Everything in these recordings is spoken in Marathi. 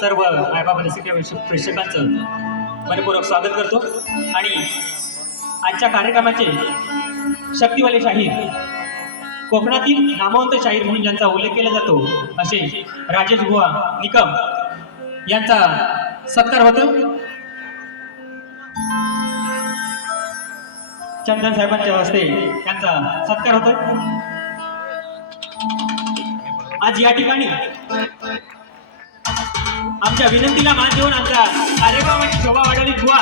सर्व मायबाबाने सगळ्या प्रेक्षकांचं मनपूर्वक स्वागत करतो. आणि आजच्या कार्यक्रमाचे शक्तिवाले शाहीर कोकणातील नामवंत शाहीर म्हणून ज्यांचा उल्लेख केला जातो असे राजेश बुवा निकम यांचा सत्कार होतो. चंदन साहेबांच्या हस्ते त्यांचा सत्कार होतो. आज या ठिकाणी आमच्या विनंतीला मान देऊन आमचा कार्यक्रमाची शोभा वाढवली बुवा.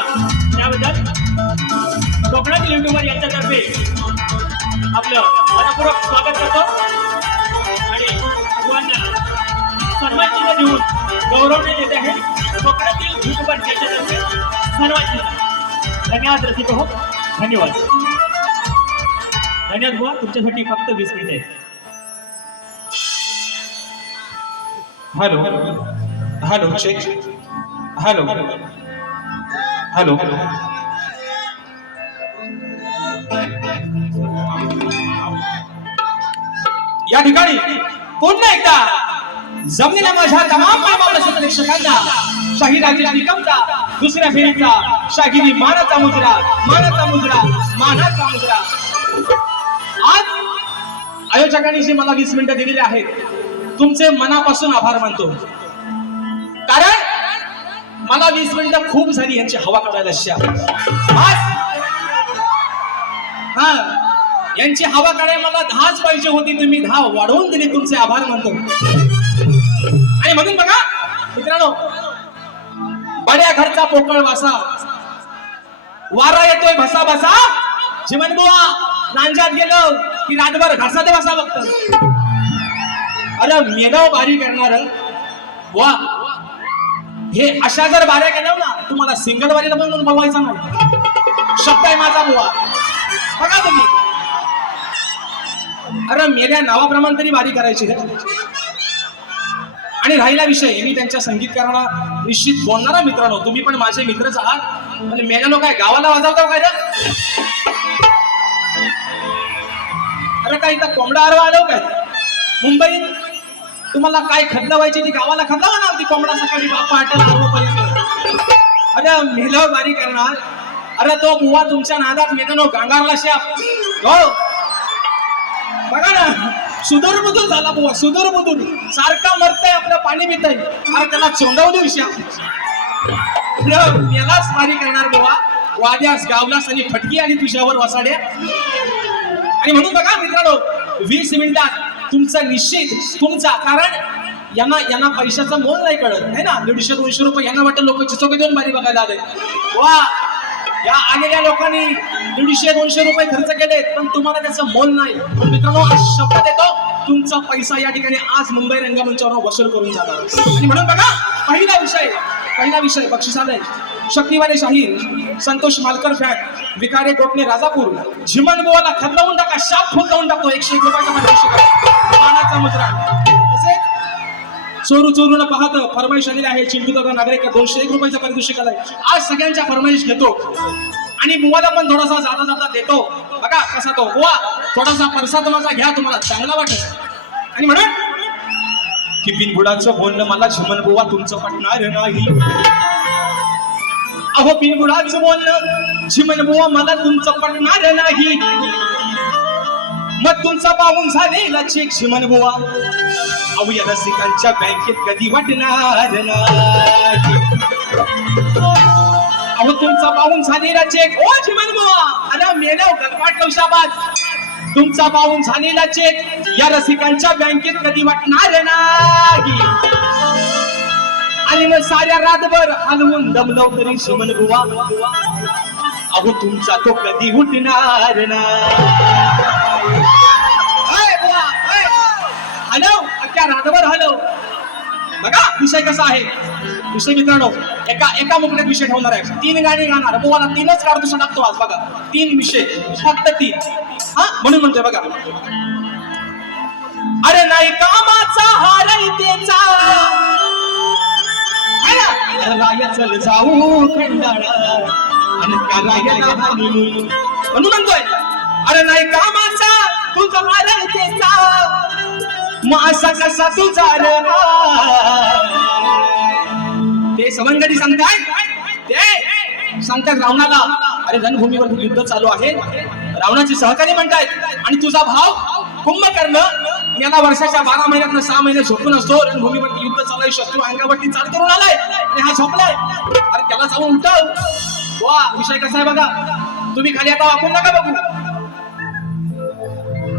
त्याबद्दल कोकणातील युट्यूबर यांच्यातर्फे आपलं मनपूर्वक स्वागत करतो. आणि युवांना सन्मान चिन्ह देऊन गौरवण्यात येत आहे कोकणातील युट्यूबर यांच्यातर्फे सन्मान चिन्ह धन्यवाद रसिक हो धन्यवाद. धन्यवाद बुवा तुमच्यासाठी फक्त वीस मिनिट आहे hello. Hello check hello. Hello. या ठिकाणी पुन्हा एकदा जमलेल्या माझ्या तमाम मामाला प्रेक्षकांना शाही राजेश निकमचा दुसऱ्या फेरीचा शाहिरी मानाचा मुजरा मानाचा मुजरा मानाचा मुजरा. आज आयोजकांनी जी मला वीस मिनिटं दिलेली आहेत तुमचे मनापासून आभार मानतो. मला वीस मिनिटं खूप झाली यांची हवा काढायला हा. यांची हवा काढायला मला दहाच पाहिजे होती तुम्ही दहा वाढवून दिली तुमचे आभार मानतो. आणि म्हणून बघा मित्रांनो बड्या घरचा पोकळ वासा. वारा येतोय भसा भसा. जीवन बुवा नांजात गेलं की रातभर घासात बसा बघत. अरे मेगाव बारी करणार. वा हे अशा जर बाऱ्या केल्या ना तुम्हाला सिंगल बारीला पण बोलवायचं नाही. शब्द आहे माझा बुवा. बघा तुम्ही. अरे मेल्या नावाप्रमाणे तरी बारी करायची आणि राहिला विषय मी त्यांच्या संगीतकारांना निश्चित बोलणारा मित्रांनो. तुम्ही पण माझे मित्रच आहात. आणि मेल्यानो काय गावाला वाजवता काय अरे काय इथं कोंबडा आरवा आलो हो काय? मुंबईत? तुम्हाला काय खदला व्हायची ती गावाला खदला म्हणा ती कोंबडा सकाळी बापा अरे मेलं बारी करणार. अरे तो बुवा तुमच्या नादात मेदनो गांगारला शाप हो. बघा ना सुदूर बुदूर झाला बुवा सुदूर बुदूर सारखा मरतय आपलं पाणी पितय. अरे त्याला चोंडवली विषय यालाच मारी करणार बुवा. वाद्यास गावलास आणि फटकी आणि तुझ्यावर वसाड्या आणि म्हणून बघा मित्रांनो वीस मिनिटात तुमचा निश्चित तुमचा कारण यांना यांना पैशाचं मोल नाही कळत आहे ना? दीडशे दोनशे रुपये यांना वाटतं लोक चिचोके देऊन बारी बघायला आले वा! या आलेल्या लोकांनी दीडशे दोनशे रुपये खर्च केले पण तुम्हाला त्याचं मोल नाही. पण मित्रांनो आज शब्द देतो तुमचा पैसा या ठिकाणी आज मुंबई रंगमंचावर वसूल करून जाणार. आणि म्हणून बघा पहिला विषय पहिला विषय बक्षिसालय शक्तिवाले शाहीर संतोष मालकर फॅट विकारे कोटणे राजापूर झिमन बोवाला खदलावून टाका शाप फुलवून टाकतो एकशे एक रुपयाचा मानाचा मुद्रा तसेच चोरू चोरून पाहत फरमाईश आलेली आहे चिंटू दादा नागरिक दोनशे एक रुपयाचा पारितोषिक आलाय. आज सगळ्यांच्या फरमाईश घेतो. आणि बुवाला पण थोडासा जाता जाता देतो. बघा कसा तो. बुवा थोडासा परसाद माझा घ्या तुम्हाला चांगला वाटत आणि म्हणून की बिनबुडाचं बोलणं मला झिमन बुवा तुमचं पटणार नाही. अहो बिनबुडाचं बोलणं झिमन बुवा मला तुमचं पटणार नाही. मग तुमचा पाहून झालेला चेक झिमन बुवा. अहो या रसिकांच्या बँकेत कधी वाटणार नाही. अहो तुमचा पाहून झालेला चेक ओ झिमन बुवा! अरे मेल्याव गणपाट लवशाबाद तुमचा पाहून झालेला चेक. या रसिकांच्या बँकेत कधी वाटणार नाही आणि मग साऱ्या रातभर हलवून दमलो तरी सुमन बुवा. अहो तुमचा तो कधी उठणार नाही हाय बुवा, हलव अख्ख्या रातभर हलव. बघा विषय कसा आहे? विषय मित्रांनो एका एका मुकड्यात विषय ठेवणार आहे. तीन गाणी गाणार बुवाला तीनच काढतो टाकतो आज बघा. तीन विषय फक्त तीन. हा म्हणून म्हणतोय बघा. अरे नाही कामाचा हार तेचा राया चल जाऊ खंडाळा. आणि त्या रायाला म्हणून म्हणतोय अरे नाही कामाचा तुझा हार तेचा मग असा कसा तुझा रे ते सवंगडी सांगताय? ते सांगतात रावणाला अरे रणभूमीवर युद्ध चालू आहे. रावणाचे सहकारी म्हणतायत आणि तुझा भाव कुंभकर्ण याला वर्षाच्या बारा महिन्यात सहा महिने झोपून असतो. रणभूमीवरती युद्ध चालू आहे शत्रू अंगावरती चाल करून आलाय. आणि हा झोपलाय. अरे त्याला जाऊन उठव. वा विषय कसा आहे बघा. तुम्ही खाली आता वापरू नका बघू.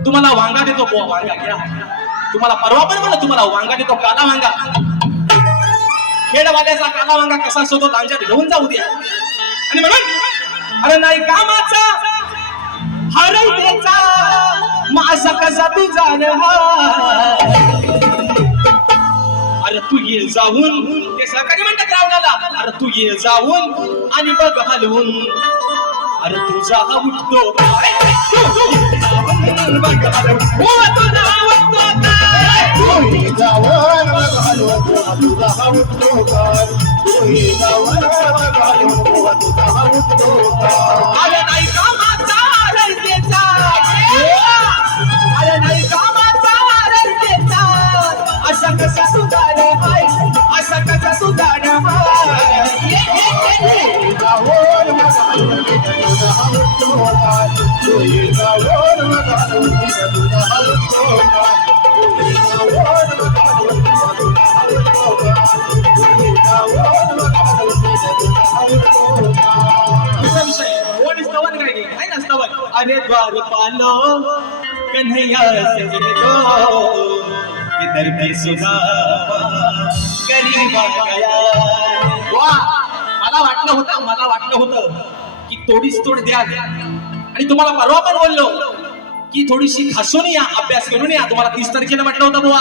तुम्हाला वांगा देतो. वांगा घ्या. तुम्हाला परवा पण म्हणलं तुम्हाला वांगा देतो काला वांगा खेडवाल्याचा काला वांगा कसा असतो तो लांजात घेऊन जाऊ द्या आणि म्हणून अरे नाही कामाचा हरवतेचा माझा कसा तुझा रे हा अरे तू ये जाऊन ते सहकारी म्हणतात रावणाला अरे तू ये जाऊन आणि बघ हलवून अरे तुझा हा उठतो बघ हलवून. तुझा उठतो तुझा हा उद्योगार का तोही गावाला तुझा हा अरे नाही कामाचा रयतेचा. अरे नाही कामाचा रयतेचा. असा कसा सुधार हाय असा कसा सुधार अरे द्वार पालो कन्हैया इधर भी सुना गरीबा मला वाटलं होतं मला वाटलं होतं. की थोडीच तोड द्या. आणि तुम्हाला परवा पण बोललो की थोडीशी खासून या अभ्यास करून या. तुम्हाला तीस तारखेला म्हटलं होतं बुवा.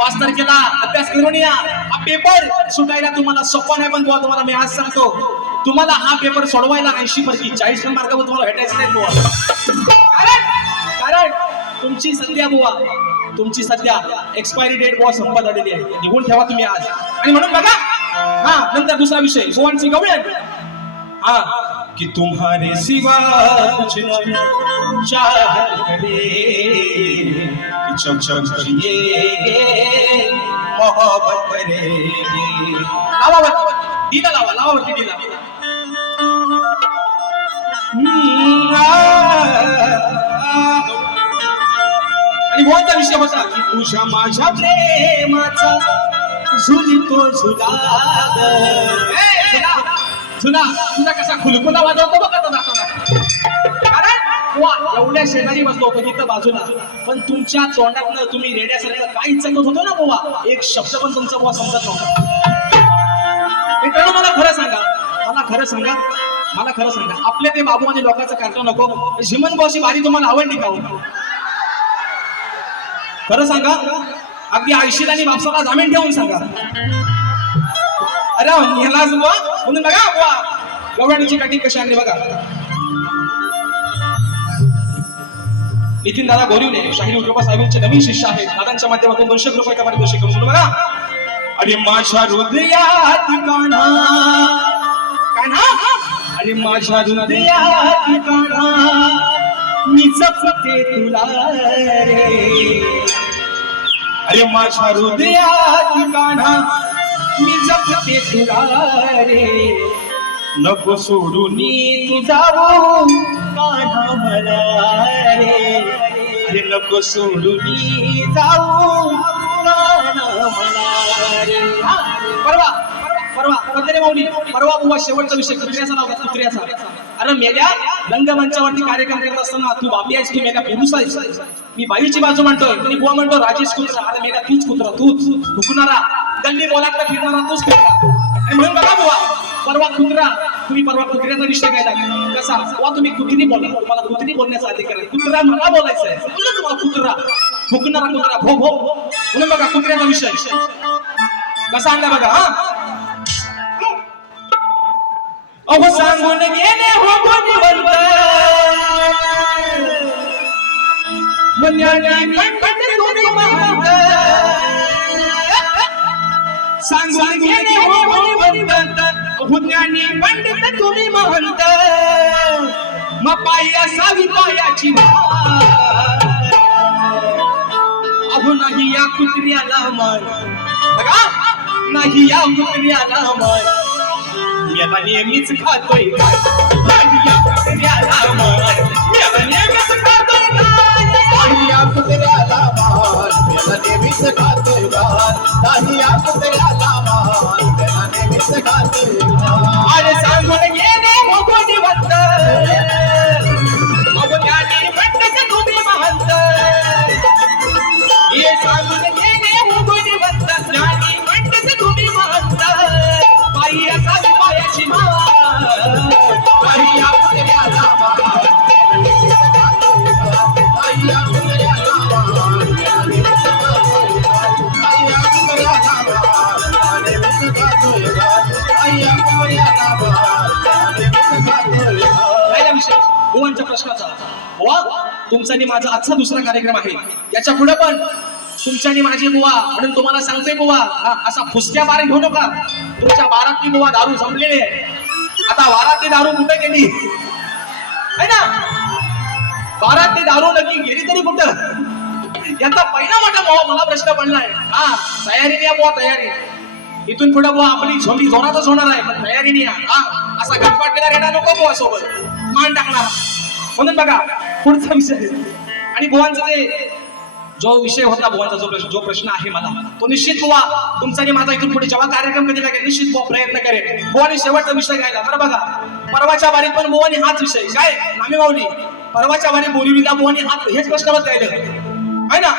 पाच तारखेला अभ्यास करून या. हा पेपर सुटायला तुम्हाला सोपा नाही पण बुवा तुम्हाला मी आज सांगतो. तुम्हाला हा पेपर सोडवायला ऐंशी पैकी चाळीस मार्गावर तुम्हाला भेटायचं नाही बुवा. कारण कारण तुमची सध्या बुवा तुमची सध्या एक्सपायरी डेट बुवा संपत आलेली आहे. निघून ठेवा तुम्ही आज. आणि म्हणून बघा हा नंतर दुसरा विषय. बुवांची गवळण. हा कि तुम्हारे सिवा कुछ न चाहत करे कि चम चम करिए मोहब्बत करेंगे लावा बरं. डीला लावा लावा वरती डीला हम्म, आ, आ. आणि कोणता विषय होता की तुझ्या माझ्या प्रेमाचा झुलतो झुला जुना तुझा कसा खुलकुला वाजवतो बघा एवढ्या शेजारी बसलो होतो तिथं बाजूला. पण तुमच्या तोंडातनं तुम्ही रेड्यासारखं काही चकत होतो ना बोवा? एक शब्द पण तुमचा बोवा समजत नव्हता. मित्रांनो मला खरं सांगा. मला खरं सांगा. मला खरं सांगा. आपल्या ते बाबू आणि लोकांचं कार्यक्रम नको. झिमन बॉशी भारी तुम्हाला आवडली का हो? खरं सांगा. अगदी आयशील आणि बापसाला जामीन ठेवून सांगा. अरे हो, ह्याला म्हणून बघा बुवा. गवळणीची कटिंग कशी आणली बघा. नितीन दादा गोरिवले शाहीर उद्योगा साहेबांचे नवीन शिष्य आहेत. दादांच्या माध्यमातून दोनशे रुपये का पारितोषिक करून म्हणून बघा. अरे माझ्या हृदयात कान्हा. कान्हा? अरे माझ्या हृदयात कान्हा. मी जपते तुला रे. अरे माझ्या हृदयात कान्हा. मी जपते तुला रे नको सोडून तू जाऊ. कान्हा मला रे नको सोडून जाऊ. कान्हा मला रे परवा परवा पत्रे माऊली परवा बुवा शेवटचा विषय कुत्र्याचा लावला कुत्र्याचा. अरे मेल्या रंगमंचावरती कार्यक्रम करत असताना तू बापी आहेस की मेल्या पुरुष आहेस? मी बाईची बाजू म्हणतोय आणि बुवा म्हणतो राजेश कुत्रा अरे मेल्या तूच कुत्रा तूच. हुकणारा गल्ली बोलाकडे फिरणारा तोच कुत्रा आणि म्हणून बघा बुवा परवा कुत्रा तुम्ही परवा कुत्र्याचा विषय घ्यायला कसा? बुवा तुम्ही कुत्री बोला. तुम्हाला कुत्री बोलण्याचा अधिकार आहे. कुत्रा मला बोलायचं आहे. बोललो तुम्हाला कुत्रा. भुकणारा कुत्रा भो भो. म्हणून बघा कुत्र्याचा विषय. कसा आणला बघा हा? अहो सांगून गेले हो कोणी मन्यानी कंकट तुम्ही महंत हुज्ञानी पंडित तुम्ही महंत. म पायी असावी पायाची अहो नाही या कुत्र्याला मान. बघा नाही या कुत्र्याला मान. याला नेहमीच खातोय नाही या कुत्र्याला मान. याला नेहमीच खातोय नाही या कुत्र्याला मान. त्याला नेहमीच खातोय नाही या कुत्र्याला मान. त्याला नेहमीच खातोय गार बुवा तुमचा आणि माझा आजचा दुसरा कार्यक्रम आहे. याच्यापुढे पण तुमच्या आणि माझी बुवा म्हणून तुम्हाला सांगते बुवा हा, असा फुसक्या बारे घेऊ नका. तुमच्या बारातली बुवा दारू संपलेली आहे. आता वारातली दारू कुठे गेली? आहे ना? बारातली दारू नक्की गेली तरी कुठं? याचा पहिला मोठा बुवा मला प्रश्न पडलाय. हा तयारीने या बुवा तयारी. इथून पुढे बुवा आपली झोमी जोरातच होणार आहे पण तयारीने या हा असा गटपाटलेला येणार नको बुवा सोबत. मान टाकणार. म्हणून बघा पुढचा विषय. आणि बुवांचा ते जो विषय होता बुवांचा जो प्रश्न जो प्रश्न आहे मला तो निश्चित बुवा तुमचा आणि माझा इथून पुढे जेव्हा कार्यक्रम कधी लागेल निश्चित बुवा प्रयत्न करेल बुवाने शेवटचा विषय घ्यायला बरं बघा. परवाच्या बारीत पण बुवाने हाच विषय काय? नामी माऊली परवाच्या बारी बोरिवलीला बुवाने हाच हेच प्रश्नावर गायलं आहे ना?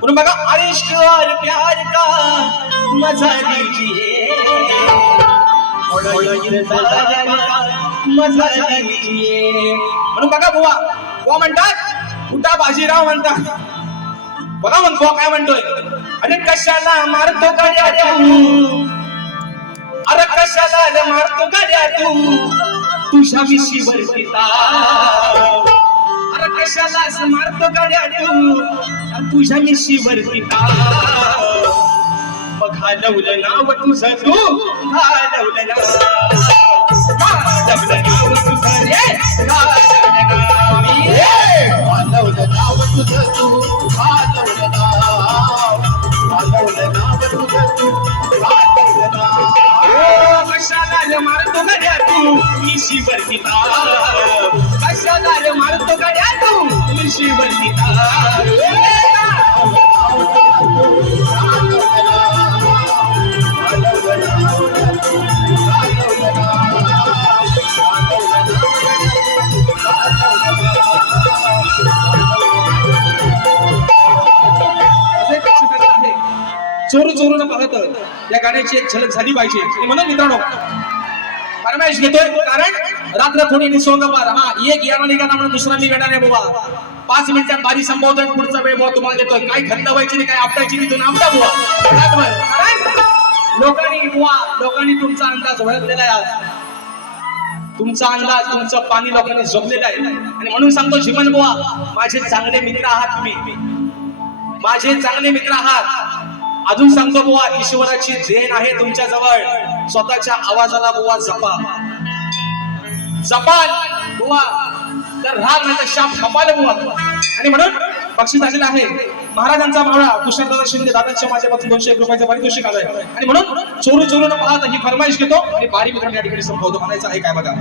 म्हणून बघा अरिष्ट और प्यार का मजा लीजिए मजा लीजिए म्हणून बघा बुवा बुवा म्हणतात? उठा बाजीराव म्हणतात. बघा म्हणतो काय म्हणतोय? अरे कशाला मारतो गाड्या तू? अरे कशाला मारतो गाड्या तू? तुझ्या विशीवर पिता. अरे कशाला असं मारतो गाड्या तू? तुझ्या मिशीवर पिता. मग घालवलं नाव तुझं तू? घालवलं नाव. घालवलं नाव तुझं रे? घालवलं. मारतो गाड्या तू मिशीवर पिता कशाला मारतो तू मिशीवर चोरून पाहत या गाण्याची एक झलक झाली पाहिजे. म्हणून मित्रांनो फरमाईश घेतोय कारण रात्र थोडी निसोंग पार. हा एक याला निघाला म्हणून दुसरा मी घेणार आहे बाबा पाच मिनिटात बारी संपवतोय पुढचा वेळ बाबा तुम्हाला देतोय. काय खंड व्हायची नाही काय आपटायची नाही तुम्ही आमटा बुवा. लोकांनी बुवा लोकांनी तुमचा अंदाज ओळखलेला आहे तुमचा अंदाज तुमचं पाणी लोकांनी जपलेलं आहे. आणि म्हणून सांगतो जीवन बुवा माझे चांगले मित्र आहात तुम्ही. माझे चांगले मित्र आहात. अजून सांगतो बुवा ईश्वराची देण आहे तुमच्या जवळ. स्वतःच्या आवाजाला बुवा जपा. जपाल बुवा तर राग नाही तर शाप खपाल बुवा. आणि म्हणून बक्षीस झालेलं आहे. महाराजांचा मावळा कुशलदादा शिंदे दादांच्या माझ्यापासून दोनशे एक रुपयाचं पारितोषिक आलाय. आणि म्हणून चोरू चोरून पाहत ही फरमाईश घेतो आणि बारी मित्रांनी या ठिकाणी संपवतो. म्हणायचं आहे काय बघा.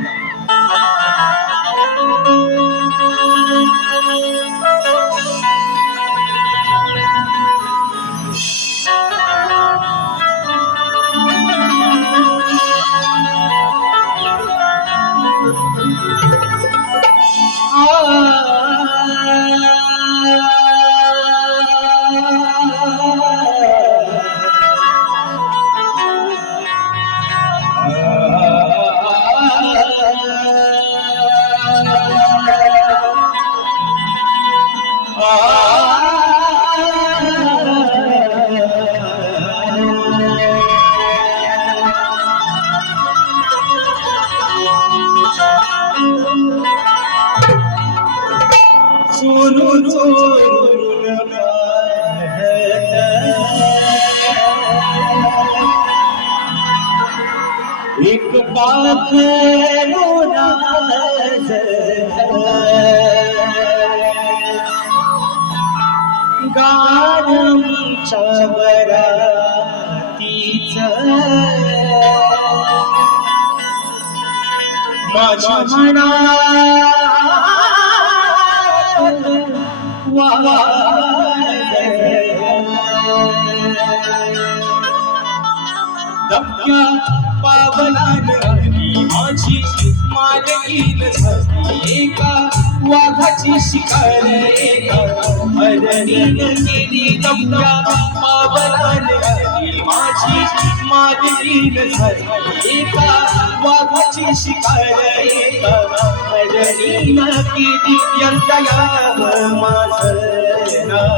एक पाखरू गाय गाणच्या बरातीच माझ्या मनात धक्क्या पावलान माझी मालकीन झाली एका वाघाची शिकार एका हरणीन केली पावलान माझी मालकीन झाली एका वाघाची शिकार एका हरणीन केली माझं नाव.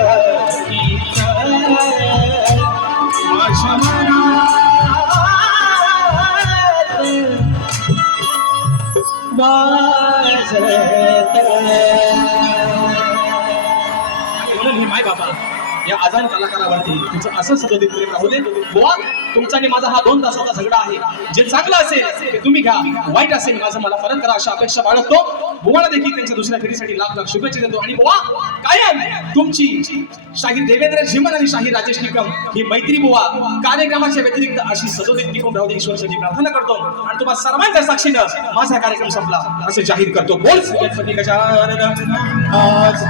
म्हणून हे माय बाबा या आजान कलाकारावरती तुमचं असं सदोदित प्रेम राहू दे. बुवा तुमचा आणि माझा हा दोन तासाचा झगडा आहे. जे चांगलं असेल ते तुम्ही घ्या. वाईट असेल माझं मला फरक करा अशा अपेक्षा बाळगतो. बुवाला देखील त्यांच्या दुसऱ्या फेरीसाठी लाख लाख शुभेच्छा देतो. आणि बुवा कायम तुमची शाहीर देवेंद्र झिमन आणि शाहीर राजेश निकम ही मैत्री बुवा कार्यक्रमाच्या व्यतिरिक्त अशी सदोदित टिकून राहू दे ईश्वरसाठी प्रार्थना करतो. आणि तुम्हा सर्वांच्या साक्षीनं माझा कार्यक्रम संपला. असे जाहीर करतो. बोल आज